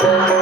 Thank uh you. -huh.